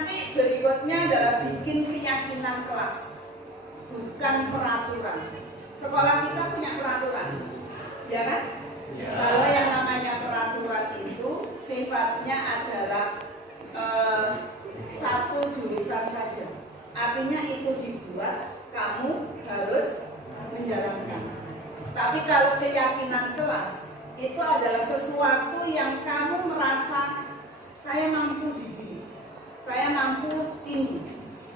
nanti berikutnya adalah bikin keyakinan kelas, bukan peraturan. Sekolah kita punya peraturan, ya kan? Ya. Kalau yang namanya peraturan itu sifatnya adalah satu jurusan saja. Artinya itu dibuat, kamu harus menjalankan. Tapi kalau keyakinan kelas itu adalah sesuatu yang kamu merasa saya mampu di sini, saya mampu ini.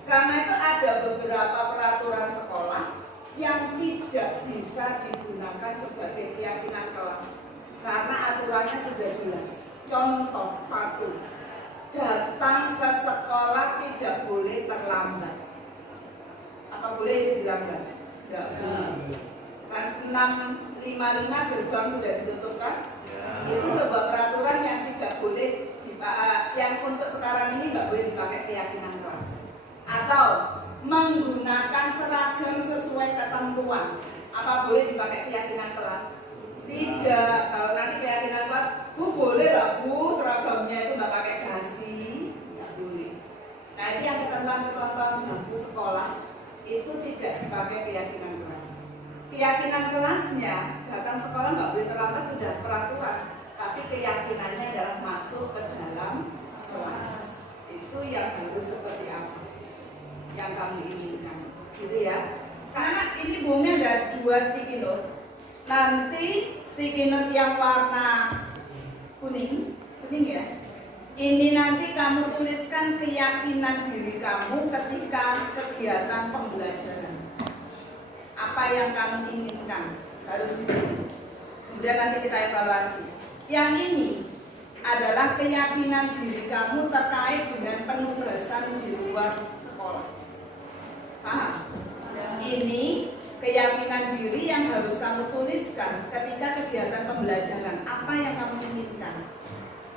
Karena itu ada beberapa peraturan sekolah yang tidak bisa digunakan sebagai keyakinan kelas karena aturannya sudah jelas. Contoh satu, datang ke sekolah tidak boleh terlambat. Apa boleh dilanggar? Tidak boleh. Kan 6.55 gerbang sudah ditutup kan? Itu sebuah peraturan yang tidak boleh, yang untuk sekarang ini nggak boleh dipakai keyakinan kelas. Atau menggunakan seragam sesuai ketentuan. Apa boleh dipakai keyakinan kelas? Tidak. Kalau nanti keyakinan kelas, Bu boleh lah Bu, seragamnya itu nggak pakai dasi, nggak boleh. Nah ini yang ketentuan-ketentuan bangku sekolah itu tidak dipakai keyakinan kelas. Keyakinan kelasnya datang sekolah nggak boleh terlambat sudah peraturan, tapi keyakinannya adalah masuk ke dalam kelas. Itu yang harus seperti apa yang kamu inginkan, gitu ya. Karena ini bumnya ada 2 sticky note. Nanti sticky note yang warna kuning ya. Ini nanti kamu tuliskan keyakinan diri kamu ketika kegiatan pembelajaran. Apa yang kamu inginkan harus di sini. Kemudian nanti kita evaluasi. Yang ini adalah keyakinan diri kamu terkait dengan penugasan di luar sekolah. Paham? Ini keyakinan diri yang harus kamu tuliskan ketika kegiatan pembelajaran. Apa yang kamu inginkan?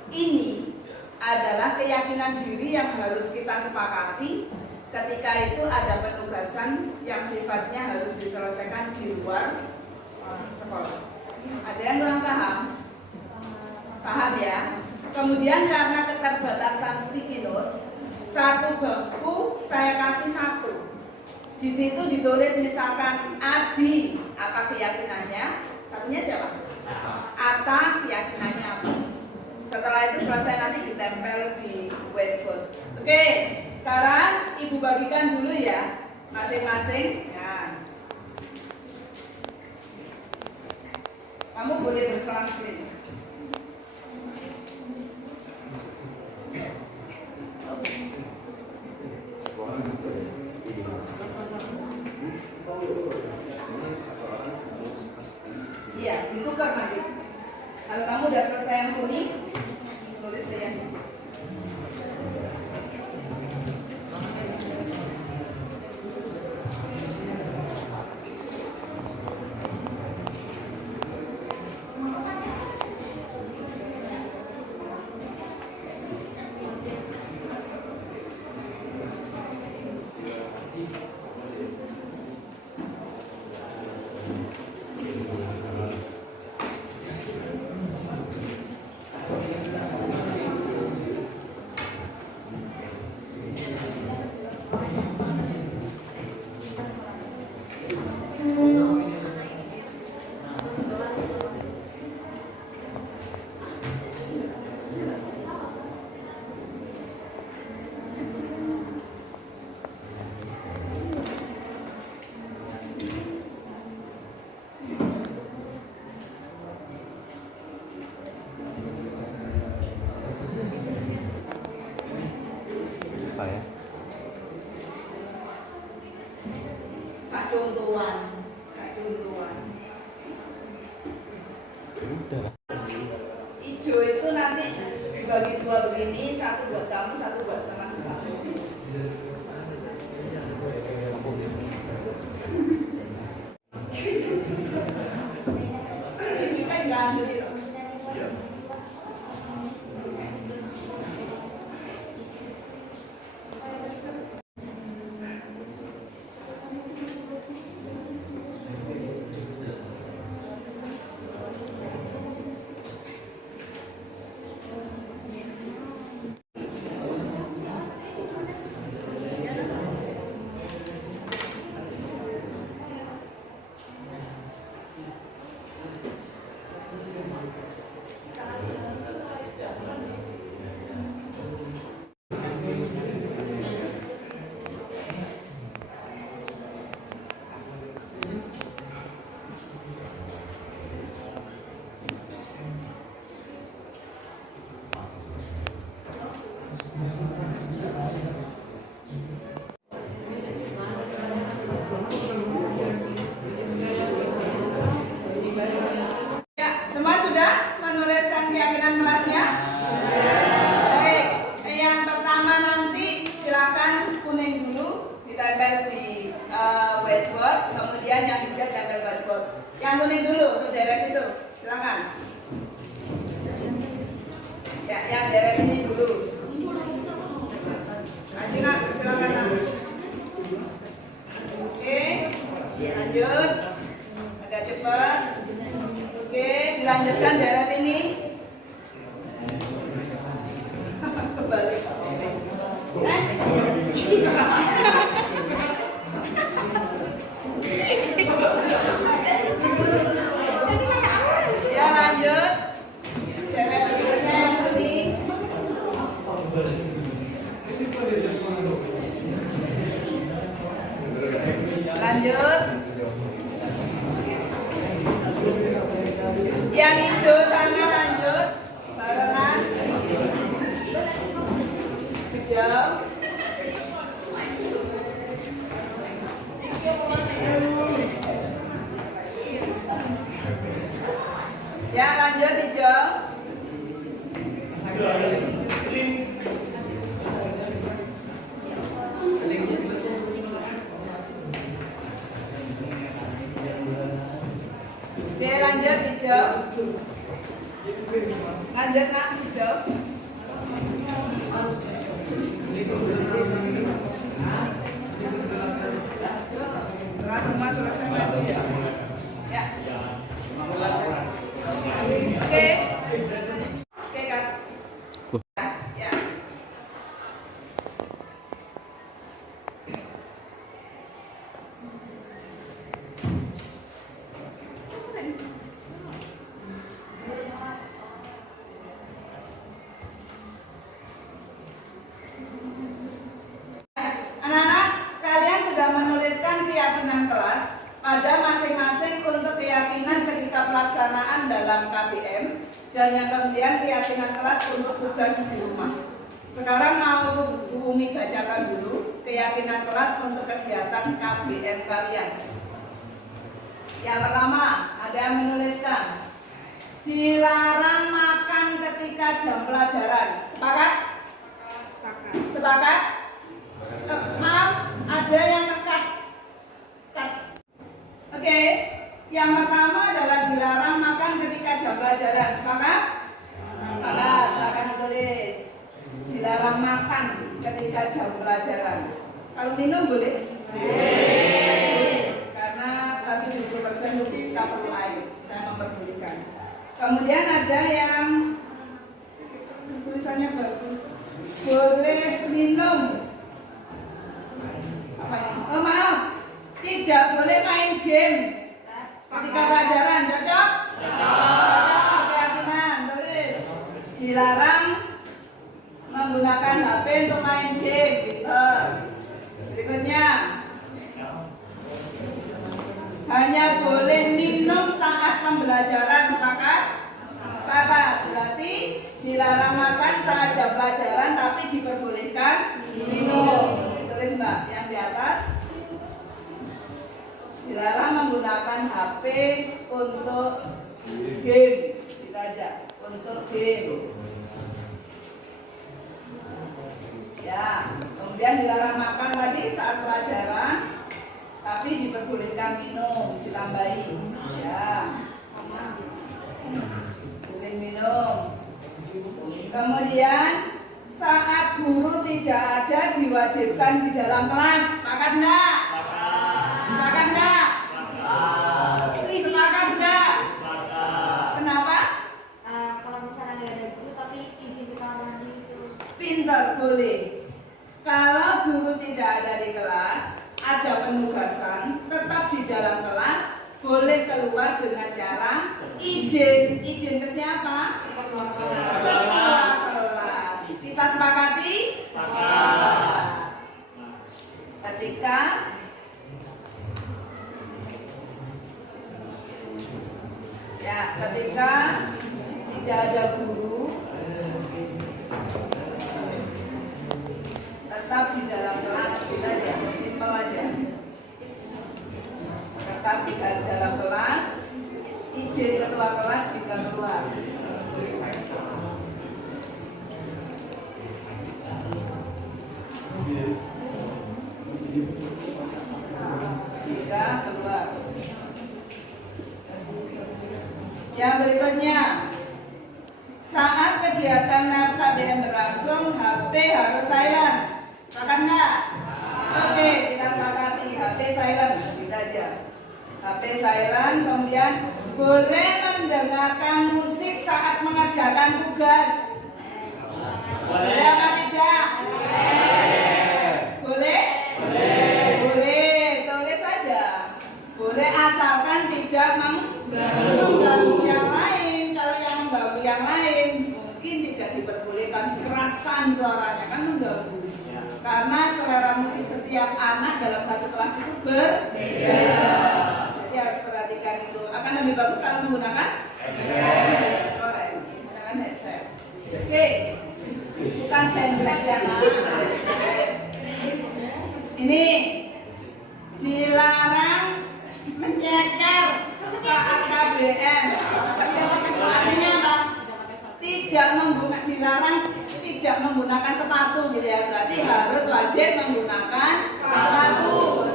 Ini adalah keyakinan diri yang harus kita sepakati ketika itu ada penugasan yang sifatnya harus diselesaikan di luar sekolah. Ada yang kurang paham? Paham ya? Kemudian karena keterbatasan sticky note, satu bangku saya kasih 1. Di situ ditulis misalkan Adi, apa keyakinannya? Satunya siapa? Ata, keyakinannya apa? Setelah itu selesai nanti ditempel di whiteboard. Oke, sekarang Ibu bagikan dulu ya, masing-masing. Ya. Kamu boleh berserang sini. Iya, ditukar nanti. Kalau kamu udah selesai yang kuning, tulis deh yang ini. Hijau itu nanti dibagi 2 begini, 1 buat kamu, 1 buat teman kamu. Kita ganti itu. Lanjut. Yang hijau sana lanjut. Barengan. Kejam. Ya lanjut hijau. Oke lanjut hijau. Lanjut nak hijau. Semua selesai ngaji ya. Ya. Oke. Oke kan. Ya. Anak-anak, kalian sudah menuliskan keyakinan kelas pada masing-masing untuk keyakinan ketika pelaksanaan dalam KBM dan yang kemudian keyakinan kelas untuk tugas di rumah. Sekarang mau Bu Umi bacakan dulu keyakinan kelas untuk kegiatan KBM kalian. Yang pertama, ada yang menuliskan dilarang makan ketika jam pelajaran. Sepakat? Sepakat? Maaf, ada yang nekat. Oke, yang pertama adalah dilarang makan ketika jam pelajaran. Sepakat? Sepakat, silakan ditulis. Dilarang makan ketika jam pelajaran. Kalau minum boleh? Boleh. Karena tadi 70% kita perlu air. Saya memperbolehkan. Kemudian ada yang tulisannya bagus. Boleh minum. Apa ini? Oh maaf, tidak boleh main game ketika pelajaran. Cocok? Cocok. Keyakinan tulis. Dilarang menggunakan HP untuk main game gitu. Berikutnya, hanya boleh minum saat pembelajaran. Sepakat? Sepakat. Berarti dilarang makan saat jam pelajaran tapi diperbolehkan minum. Tulis Mbak yang di atas. Dilarang menggunakan HP untuk game. Kita aja untuk game. Ya, kemudian dilarang makan tadi saat pelajaran, tapi diperbolehkan minum, ditambahi. Ya, boleh minum. Kemudian saat guru tidak ada diwajibkan di dalam kelas. Sepakat enggak? Sepakat enggak? Sepakat enggak? Kenapa? Kalau misalnya nggak ada guru tapi izin di kamar mandi itu. Pintar, boleh. Kalau guru tidak ada di kelas, ada penugasan, tetap di dalam kelas, boleh keluar dengan cara izin. Izin ke siapa? Ketua kelas. Kita sepakati? Sepakat. Ketika tidak ada guru, tetap di dalam kelas. Kita aja, simpel aja. Tetap di dalam kelas, izin ketua kelas jika keluar. Jika keluar. Yang berikutnya, saat kegiatan KBM berlangsung, HP harus silent. Sepakat enggak? Oke, kita sepakati HP silent. Kita aja. HP silent, kemudian boleh mendengarkan musik saat mengerjakan tugas. Boleh apa tidak? Boleh? Boleh. Tulis saja. Boleh asalkan tidak mengganggu yang lain. Kalau yang mengganggu yang lain mungkin tidak diperbolehkan juga. keraskan suaranya, kan mengganggu. Karena selera musik setiap anak dalam satu kelas itu berbeda. Jadi harus perhatikan itu. Akan lebih bagus kalau menggunakan headset. Menggunakan headset. Oke, bukan headset ya, Mas. Ini dilarang menceker saat KBM. Artinya apa? Dilarang tidak menggunakan sepatu gitu ya. Berarti harus wajib menggunakan sepatu.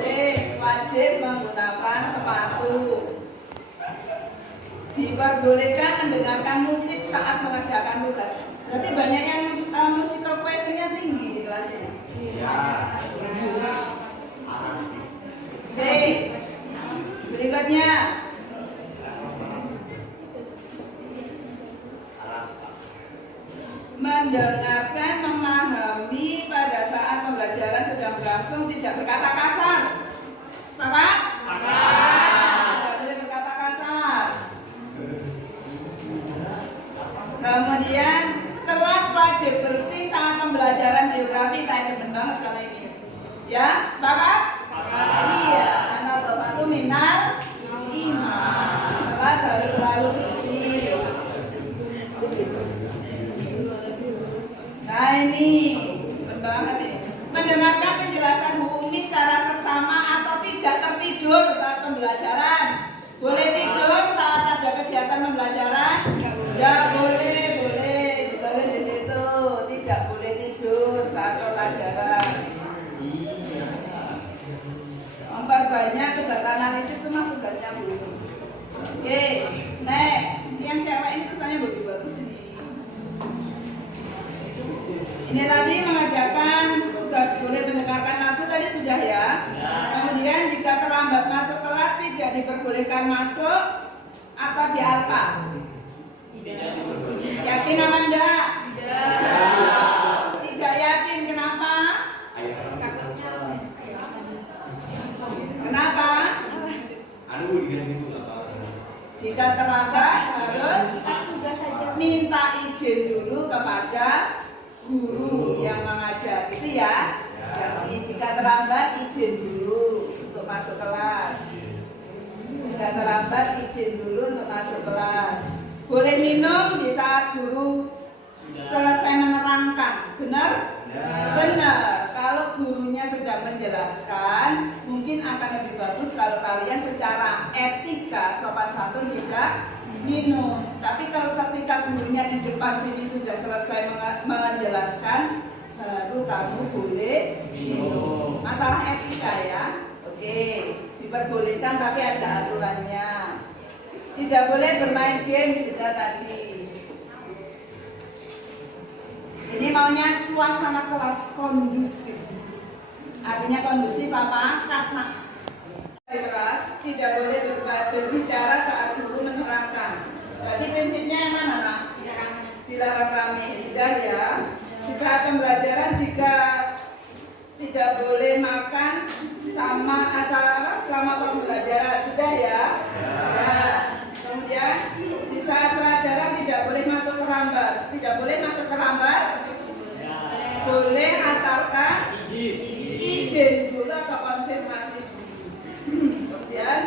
Wajib menggunakan sepatu. Diperbolehkan mendengarkan musik saat mengerjakan tugas. Berarti banyak yang musical questionnya tinggi di kelas ini. Oke, berikutnya mendengarkan, memahami pada saat pembelajaran sedang berlangsung, tidak berkata kasar. Sepakat? Tidak boleh berkata kasar. Kemudian kelas wajib bersih saat pembelajaran geografi. Saya demen banget kalau ini. Ya, sepakat? Iya, anak bapak itu minal iman. Kelas harus selalu bersih. Nah ini, benar banget ini. Mendengarkan penjelasan Bu Umi secara seksama atau tidak tertidur saat pembelajaran. Boleh tidur saat ada kegiatan pembelajaran? Ya boleh, ditulis di situ. Tidak boleh tidur saat pembelajaran. Memperbanyak tugas analisis itu mah tugasnya Bu. Oke, next. Yang cewek ini tulisannya bagus-bagus ini. Ini tadi mengerjakan tugas, boleh mendengarkan lagu tadi sudah ya. Kemudian jika terlambat masuk kelas tidak diperbolehkan masuk atau di alfa. Yakin apa enggak? Tidak yakin, kenapa? Kenapa? Jika terlambat harus minta izin dulu kepada guru yang mengajar, gitu ya. Jadi jika terlambat izin dulu untuk masuk kelas. Jika terlambat izin dulu untuk masuk kelas. Boleh minum di saat guru selesai menerangkan. Benar? Benar. Kalau gurunya sedang menjelaskan, mungkin akan lebih bagus kalau kalian secara etika sopan santun tidak minum. Tapi kalau ketika gurunya di depan sini sudah selesai menjelaskan, baru kamu boleh minum. Masalah etika ya. Oke, diperbolehkan tapi ada aturannya. Tidak boleh bermain game sudah tadi. Ini maunya suasana kelas kondusif. Artinya kondusif apa? Karena kelas tidak boleh berbicara saat guru menerangkan. Berarti prinsipnya yang mana, Nak? Dilarang rame. Sudah ya. Di saat pembelajaran jika tidak boleh makan selama pembelajaran. Sudah ya. Kemudian di saat pelajaran tidak boleh masuk terlambat. Tidak boleh masuk terlambat. Boleh asalkan izin dulu atau konfirmasi. Kemudian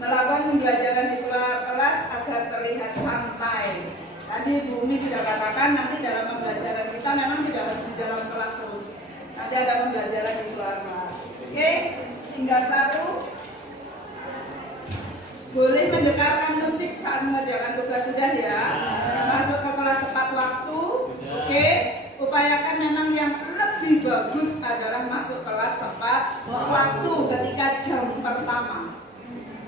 melakukan pembelajaran di luar kelas agar terlihat santai. Tadi Bu Umi sudah katakan nanti dalam pembelajaran kita memang tidak harus di dalam kelas terus. Nanti ada pembelajaran di luar kelas. Oke, tinggal satu. Boleh mendengarkan musik saat mengerjakan tugas sudah ya. Masuk ke kelas tepat waktu. Oke, upayakan memang yang lebih bagus adalah masuk kelas tepat waktu ketika jam pertama.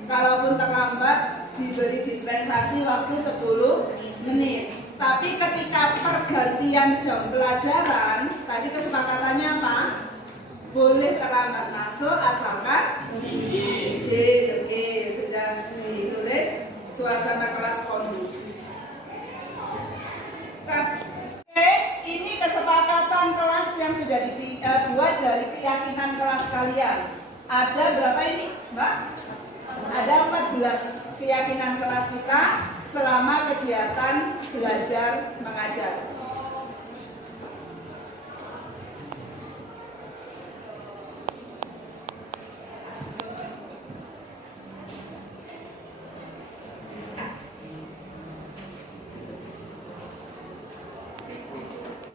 Kalaupun terlambat diberi dispensasi waktu 10 menit. Tapi ketika pergantian jam pelajaran, tadi kesepakatannya apa? Boleh terlambat masuk asalkan izin. Oke, sudah ditulis suasana kelas kondusif. Oke, ini kesepakatan kelas yang sudah dibuat dari keyakinan kelas kalian. Ada berapa ini, Mbak? Ada 14 keyakinan kelas kita selama kegiatan belajar mengajar.